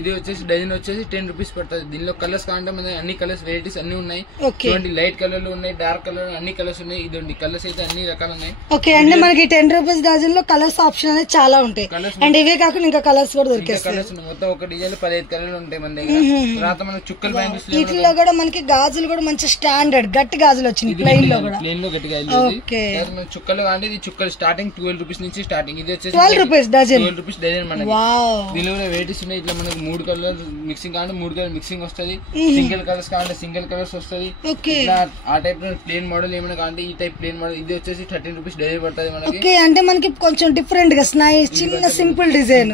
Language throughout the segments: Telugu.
ఇది వచ్చేసి డజన్ వచ్చేసి 10 రూపీస్ పడుతుంది. దీనిలో కలర్స్ కావాలంటే మన అన్ని కలర్స్ వెరైటీస్ అన్ని ఉన్నాయి. చూడండి లైట్ కలర్ ఉన్నాయి, డార్క్ కలర్ అన్ని కలర్స్ ఉన్నాయి. ఇదండి కలర్స్ అయితే అన్ని రకాలు ఉన్నాయి. ఓకే అంటే మనకి 10 రూపీస్ డజన్ లో కలర్స్ ఆప్షన్ అనేది చాలా ఉంటాయి. అండ్ ఇవే కాకుండా ఇంకా కలర్స్ కూడా దొరికేస్తాయి. కలర్స్ మొత్తం ఒక డిజైన్ 15 కలర్లు ఉంటాయి మన దగ్గర. తర్వాత మనకి చుక్కల బ్యాంగిల్స్ వీటిలో కూడా మనకి గాజులు కూడా మంచి స్టాండర్డ్ గట్టి గాజులు వచ్చినాయి. ప్లెయిన్ లో కూడా ప్లెయిన్ లో గట్టిగా చుక్కలు కానీ ఇది చుక్కలు స్టార్టింగ్ 12 రూపీస్ నుంచి స్టార్టింగ్. ఇది వచ్చేసి 12 రూపీస్ డజన్. 12 రూపీస్ డజన్ మనకి. దీనిలో కూడా వెరైటీస్ ఉన్నాయి. ఇట్లా మనకి 3 కలర్ మిక్సింగ్ కావాలంటే 3 కలర్ మిక్సింగ్ వస్తుంది. సింగిల్ కలర్స్ కావాలంటే సింగిల్ కలర్స్ వస్తుంది. ఆ టైప్ లో ప్లేన్ మోడల్ ఏమైనా కావాలంటే ఈ టైప్ ప్లేన్ మోడల్. ఇది వచ్చేసి 13 రూపీస్ డజన్ పడుతుంది మనకి. అంటే మనకి కొంచెం డిఫరెంట్ గా చిన్న సింపుల్ డిజైన్.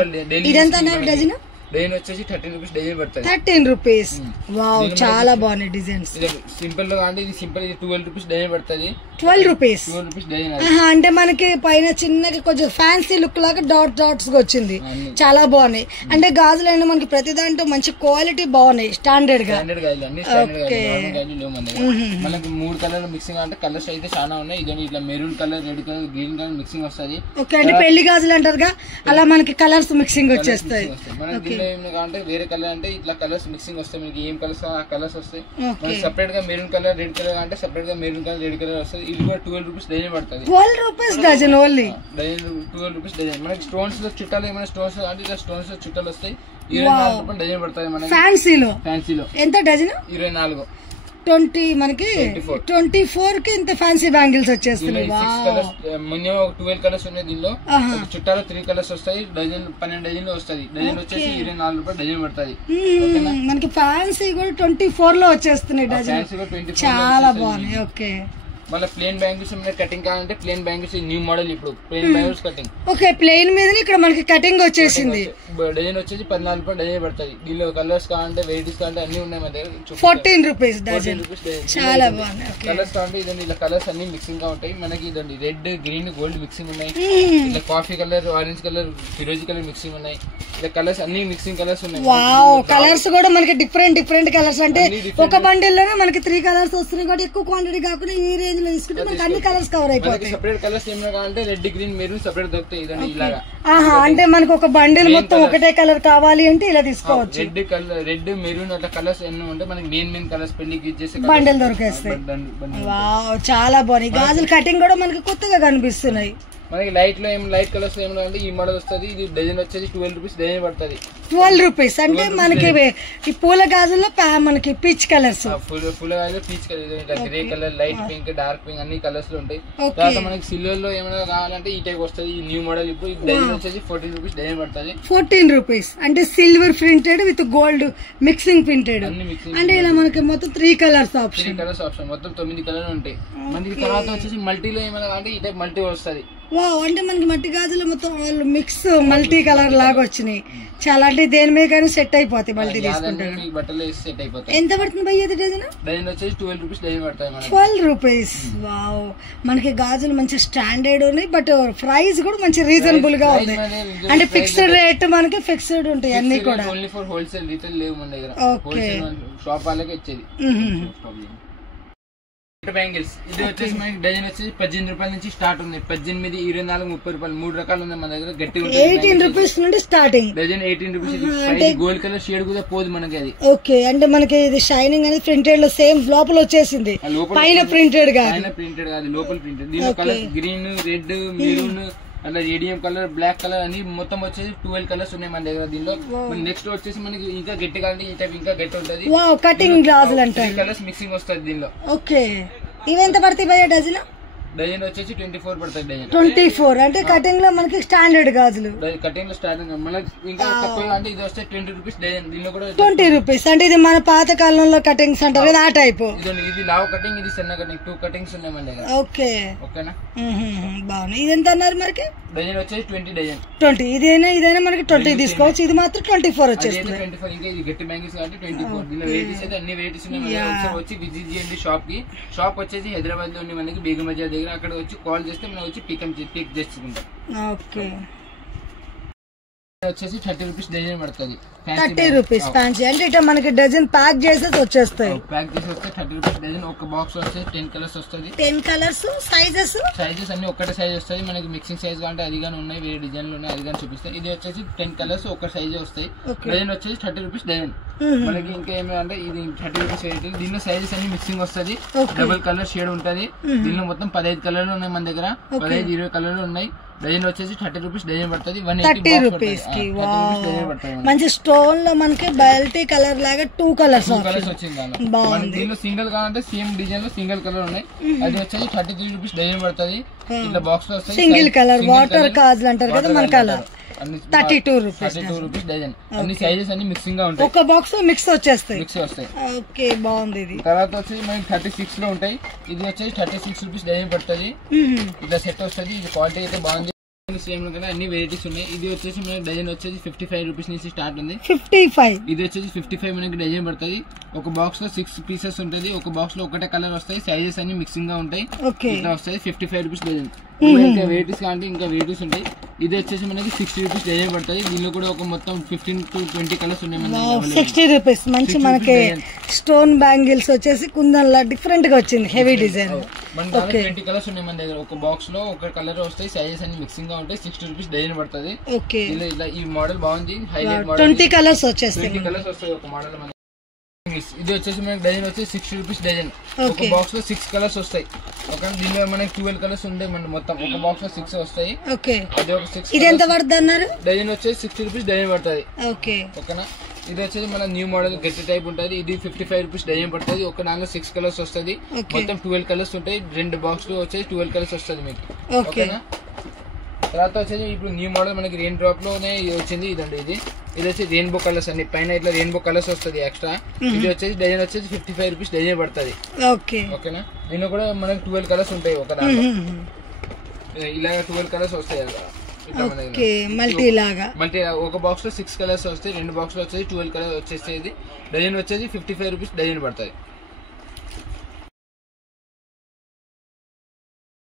ఇదంతా డజన్ డజన్ వచ్చేసి 13 రూపీస్ డజన్ పడుతుంది. 13 రూపీస్. వావ్ చాలా బాగున్నాయి డిజైన్స్. సింపుల్ లో కావాలంటే ఇది సింపుల్ 12 రూపీస్ డజన్ పడుతుంది. 12 రూపీస్. 12 rupees dozen. అంటే మనకి పైన చిన్నగా కొంచెం ఫ్యాన్సీ లుక్ లాగా డాట్స్ గా వచ్చింది. చాలా బాగున్నాయి. అంటే గాజులు అంటే మనకి ప్రతి దాంట్లో మంచి క్వాలిటీ బాగున్నాయి. స్టాండర్డ్ గా మనకి 3 కలర్ మిక్సింగ్ అంటే కలర్స్ అయితే చాలా ఉన్నాయి. ఇది ఇట్లా maroon colour, red colour, green colour mixing వస్తుంది. ఓకే అంటే పెళ్లి గాజులు అంటారుగా అలా మనకి కలర్స్ మిక్సింగ్ వచ్చేస్తాయి. అంటే వేరే కలర్ అంటే ఇట్లా కలర్స్ మిక్సింగ్ వస్తాయి. మీకు ఏం కలర్స్ ఆ కలర్స్ వస్తాయి. మనకి సెపరేట్ గా మెరూన్ కలర్, రెడ్ కలర్ అంటే సెపరేట్ గా మెరూన్ కలర్, రెడ్ కలర్ వస్తుంది. ఇది కూడా 12 రూపీస్ డజన్ పడుతుంది. 12 rupees dozen only. Dozen 12 rupees dozen. మనకి స్టోన్స్ లో చుట్టాలు ఏమైనా స్టోన్స్ అంటే ఇట్లా స్టోన్స్ లో చుట్టాలు వస్తాయి. 24 రూపాయలు డజన్ పడుతుంది మనకి. ఫ్యాన్సీలో ఎంత డజన్? 24. 20 మనకి 24 కి ఇంత ఫ్యాన్సీ బ్యాంగిల్స్ వచ్చేస్తున్నాయి. మినిమం 12 కలర్స్ ఉన్నాయి. దీనిలో చుట్టాలు 3 కలర్స్ వస్తాయి. డజన్ 12 డజన్ లో వస్తుంది. డజన్ వచ్చేసి 24 రూపాయలు డజన్ పడుతుంది. మనకి ఫ్యాన్సీ కూడా 24 లో వచ్చేస్తున్నాయి డజన్. చాలా బాగున్నాయి. ఓకే మళ్ళీ ప్లేన్ బ్యాంగిల్స్ కటింగ్ కావాలంటే ప్లేన్ బ్యాంగిల్స్ న్యూ మోడల్ ఇప్పుడు plain bangles cutting. Okay plain మీద ఇక్కడ మనకి కటింగ్ వచ్చేసింది. డజన్ వచ్చేసి 14 రూపాయలు డజన్ పడుతుంది. దీనిలో కలర్స్ కావాలంటే వెరైటీస్ కావాలంటే అన్ని ఉన్నాయి మన దగ్గర. 14 రూపీస్ డజన్. చాలా బాగున్నాయి. కలర్స్ కావాలంటే ఇదండి ఇలా కలర్స్ అన్ని మిక్సింగ్ గా ఉంటాయి మనకి. ఇదండి రెడ్, గ్రీన్, గోల్డ్ మిక్సింగ్ ఉన్నాయి. ఇలా కాఫీ కలర్, ఆరెంజ్ కలర్, ఫిరోజీ కలర్ మిక్సింగ్ ఉన్నాయి. ఇలా కలర్స్ అన్ని మిక్సింగ్ కలర్స్ ఉన్నాయి. వావ్ కలర్స్ కూడా మనకి డిఫరెంట్ కలర్స్. అంటే ఒక బండిల్ లోనే మనకి 3 కలర్స్ వస్తున్నాయి కాబట్టి ఎక్కువ క్వాంటిటీ కాకుండా ఈ రేంజ్ లో తీసుకుంటే మనకి అన్ని కలర్స్ కవర్ అయిపోతాయి. సెపరేట్ కలర్స్ ఏమైనా కావాలంటే రెడ్, గ్రీన్, మెరూన్ సెపరేట్ దొరుకుతాయి. ఇదండి ఇలాగా. అంటే మనకి ఒక బండిల్ మొత్తం ఒకటే కలర్ కావాలి అంటే ఇలా తీసుకోవచ్చు. రెడ్ కలర్, రెడ్, మెరూన్ అట్లా కలర్స్ ఎన్ని ఉంటే మనకి మెయిన్ కలర్స్ పెళ్లికి యూజ్ చేసే బండిల్ దొరికేస్తాయి. వావ్ చాలా బాగున్నాయి. గాజులు కటింగ్ కూడా మనకి కొత్తగా కనిపిస్తున్నాయి. మనకి లైట్ లో లైట్ కలర్స్ ఏమన్నా అంటే ఈ మోడల్ వస్తుంది. ఇది డజన్ వచ్చేసి 12 రూపీస్ డజన్ పడుతుంది. 12 రూపీస్ అంటే మనకి ఈ పూల గాజుల్లో మనకి పీచ్ కలర్స్. పూల గాజులు peach colour, grey colour, light pink, dark pink అన్ని కలర్స్ లో ఉంటాయి. తర్వాత మనకి సిల్వర్ లో ఏమైనా కావాలంటే ఈ టైప్ వస్తుంది. ఈ న్యూ మోడల్ ఇప్పుడు డజన్ వచ్చేసి 14 రూపీస్ డజన్ పడుతుంది. 14 రూపీస్ అంటే silver printed with gold mixing printed. అంటే ఇలా మనకి మొత్తం 3 కలర్స్ ఆప్షన్. 3 కలర్స్ ఆప్షన్ మొత్తం 9 కలర్లు ఉంటాయి మనకి. తర్వాత వచ్చేసి మల్టీలో ఏమైనా అంటే ఈ టైప్ మల్టీ వస్తుంది. వావ్ అంటే మనకి మట్టి గాజులు మొత్తం మిక్స్ మల్టీ కలర్ లాగా వచ్చినాయి. చాలా అంటే దేని మీద కానీ సెట్ అయిపోతాయి. మల్టీ తీసుకుంటే ఎంత పడుతుంది భయ్య డజన్? డజన్ వచ్చేసి 12 రూపీస్ డజన్ పడతాయి. 12 రూపీస్. వావ్ మనకి గాజులు మంచి స్టాండర్డ్ ఉన్నాయి. బట్ ప్రైస్ కూడా మంచి రీజనబుల్ గా ఉంది. అంటే ఫిక్స్డ్ రేట్ మనకి ఫిక్స్డ్ ఉంటాయి అన్ని కూడా. ఓన్లీ ఫర్ హోల్సేల్, రీటైల్ లేవు మన దగ్గర. హోల్సేల్ షాప్ వాళ్ళకి ఇచ్చేది. బ్యాంగిల్స్ ఇది వచ్చేసి మనకి డజన్ వచ్చేసి 18 రూపాయల నుంచి స్టార్ట్ ఉంది. 18, 24, 30 రూపాయలు 3 రకాలు ఉన్నాయి మన దగ్గర. గట్టిగా 18 రూపీస్ నుండి starting. Dozen 18 rupees. Gold colour shade కూడా పోదు మనకి అది. ఓకే అంటే మనకి ఇది షైనింగ్ అనేది ప్రింటెడ్ లో సేమ్ లోపల వచ్చేసింది. పైన ప్రింటెడ్ కాదు, లోపల ప్రింటెడ్. దీనిలో కలర్స్ గ్రీన్, రెడ్, మెరూన్ అట్లా ఏడిఎం కలర్, బ్లాక్ కలర్ అని మొత్తం వచ్చేసి 12 కలర్స్ ఉన్నాయి మన దగ్గర. దీనిలో నెక్స్ట్ వచ్చేసి మనకి ఇంకా గట్టి కావాలి. ఈ టైప్ ఇంకా గట్టి ఉంటుంది. కటింగ్ గ్లాసులు అంటే కలర్స్ మిక్సింగ్ వస్తుంది దీనిలో. ఓకే ఇవెంత పడతాయి భయ్య డజన్? డజన్ వచ్చేసి 24 పడుతుంది. డజన్ 24 అంటే కటింగ్ లో మనకి స్టాండర్డ్ గాజులు. కటింగ్ లో స్టాండర్డ్ మనకి ఇంకా తక్కువ అంటే ఇది వస్తే 20 రూపీస్ డజన్. దీనిలో కూడా 20 రూపీస్ అంటే ఇది మన పాత కాలంలో కటింగ్స్ అంటారు కదా ఆ టైప్. ఇది లావ్ కటింగ్, ఇది సన్న కటింగ్. 2 కటింగ్స్ ఉన్నాయి మన దగ్గర. ఓకే ఓకేనా బాగుంది. ఇది ఎంత అన్నారు మనకి? డజన్ వచ్చేసి 20 డజన్. 20 ఇదైనా మనకి 20 తీసుకోవచ్చు. ఇది మాత్రం 24 వచ్చేస్తుంది. 24 ఇంకా ఇది గట్టి బ్యాంగిల్స్ కాబట్టి 24. దీనిలో వెరైటీస్ అయితే అన్ని వెరైటీస్ ఉన్నాయి. ఒకసారి వచ్చి విజిట్ చేయండి షాప్ కి. షాప్ వచ్చేసి హైదరాబాద్ లో ఉంది మనకి, బేగం బజార్ దగ్గర. అక్కడ వచ్చి కాల్ చేస్తే మనం వచ్చి పిక్ చేసుకుంటాం. ఓకే వచ్చేసి 30 రూపీస్ డజన్ పడుతుంది. 30 రూపీస్ ఫ్యాన్సీ అంటే ఇట్లా మనకి డజన్ ప్యాక్ చేసేసి వచ్చేస్తాయి. ప్యాక్ చేసి వస్తే 30 రూపీస్ డజన్. ఒక బాక్స్ వస్తే 10 కలర్స్ వస్తుంది. 10 కలర్స్. సైజెస్ అన్ని ఒకటే సైజ్ వస్తాయి. మనకి మిక్సింగ్ సైజ్ అంటే అది కానీ ఉన్నాయి, వేరే డిజైన్లు ఉన్నాయి, అది కానీ చూపిస్తాయి. ఇది వచ్చేసి 10 కలర్స్ ఒక సైజే వస్తాయి. డజన్ వచ్చేసి 30 రూపీస్ డజన్. మనకి ఇంకా ఏమంటే ఇది 30 రూపీస్ వెయిట్. దీనిలో సైజెస్ అన్ని మిక్సింగ్ వస్తుంది. డబుల్ కలర్ షేడ్ ఉంటది. దీనిలో మొత్తం 15 కలర్లు ఉన్నాయి మన దగ్గర. 15-20 కలర్లు ఉన్నాయి. డజన్ వచ్చేసి 30 రూపీస్ డజన్ పడుతుంది. 30 రూపీస్ కి మంచి స్టోన్ లో మనకి మల్టీ కలర్ లాగా 2 కలర్స్ వచ్చింది. దీనిలో సింగిల్ కావాలంటే సేమ్ డిజైన్ లో సింగిల్ కలర్ ఉన్నాయి. అది వచ్చేసి 33 రూపీస్ డజన్ పడుతుంది. ఇట్లా బాక్స్ లో వస్తాయి. సింగిల్ కలర్ వాటర్ కాజులు అంటారు కదా మన కలర్. 32 rupees dozen. అన్ని సైజెస్ అన్ని మిక్సింగ్ గా ఉంటాయి. ఒక బాక్స్ లో మిక్స్ వచ్చేస్తాయి. ఓకే బాగుంది. ఇది తర్వాత వచ్చేసి మనకి 36 లో ఉంటాయి. ఇది వచ్చేసి 36 రూపీస్ డజన్ పడుతుంది. ఇట్లా సెట్ వస్తుంది. ఇది క్వాలిటీ అయితే బాగుంది. సేమ్ కదా అన్ని వెరైటీస్ ఉన్నాయి. ఇది వచ్చేసి మనకి డజన్ వచ్చేసి 55 రూపీస్ నుంచి స్టార్ట్ ఉంది. 55. ఇది వచ్చేసి 55 మనకి డజన్ పడుతుంది. ఒక బాక్స్ లో 6 పీసెస్ ఉంటుంది. ఒక బాక్స్ లో ఒకటే కలర్ వస్తాయి. సైజెస్ అన్ని మిక్సింగ్ గా ఉంటాయి. ఇట్లా వస్తాయి. 55 రూపీస్ డజన్. ఇంకా వెరైటీస్ కావాలంటే ఇంకా వెరైటీస్ ఉంటాయి. ఇది వచ్చేసి మనకి 60 రూపీస్ డజన్ పడుతుంది. దీనిలో కూడా ఒక మొత్తం 15 to 20 కలర్స్ ఉన్నాయి. 60 రూపీస్ మంచి మనకి స్టోన్ బ్యాంగిల్స్ వచ్చేసి కుందన్లా డిఫరెంట్ గా వచ్చింది. Heavy design. మన దగ్గర 20 కలర్స్ ఉన్నాయి మన దగ్గర. ఒక బాక్స్ లో ఒక కలర్ వస్తాయి. సైజెస్ అన్ని మిక్సింగ్ గా ఉంటాయి. 60 రూపీస్ డజన్ పడుతుంది. ఇలా ఈ మోడల్ బాగుంది. Highlight model. 20 కలర్స్ వచ్చేస్తాయి. 20 కలర్స్ వస్తాయి ఒక మోడల్. ఇది వచ్చేసి మనకి డజన్ వచ్చి 60 రూపీస్ డజన్. ఒక బాక్స్ లో 6 కలర్స్ వస్తాయి. ఓకే దీనిలో మనకి 12 కలర్స్ ఉంటాయి. మన మొత్తం ఒక బాక్స్ లో 6 వస్తాయి. అది ఒక 6. ఇది ఎంత పడుతుంది అన్నారు? డజన్ వచ్చేసి 60 రూపీస్ డజన్ పడుతుంది. ఓకేనా. ఇది వచ్చేసి మన న్యూ మోడల్ గట్టి టైప్ ఉంటుంది. ఇది 55 రూపీస్ డజన్ పడుతుంది. ఒక దానిలో 6 కలర్స్ వస్తుంది. మొత్తం 12 కలర్స్ ఉంటాయి. 2 బాక్స్ లో వచ్చేసి 12 కలర్స్ వస్తుంది మీకు. ఓకేనా. తర్వాత వచ్చేసి ఇప్పుడు న్యూ మోడల్ మనకి రెయిన్ డ్రాప్ లోనే వచ్చింది. ఇదండి ఇది వచ్చి రెయిన్బో కలర్స్ అండి. పైన ఇట్లా రెయిన్బో కలర్స్ వస్తుంది ఎక్స్ట్రా. ఇది వచ్చేసి డజన్ వచ్చేసి 55 రూపీస్ డజన్ పడుతుంది. ఓకేనా. దీనిలో కూడా మనకి 12 కలర్స్ ఉంటాయి. ఒక దాంట్లో ఇలా 12 కలర్స్ వస్తాయి. మల్టీ ఒక బాక్స్ లో 6 కలర్స్ వస్తాయి. 2 బాక్స్ లో వచ్చేసి 12 కలర్స్ వచ్చేసి డజన్ వచ్చేసి 55 రూపీస్ డజన్ పడుతుంది.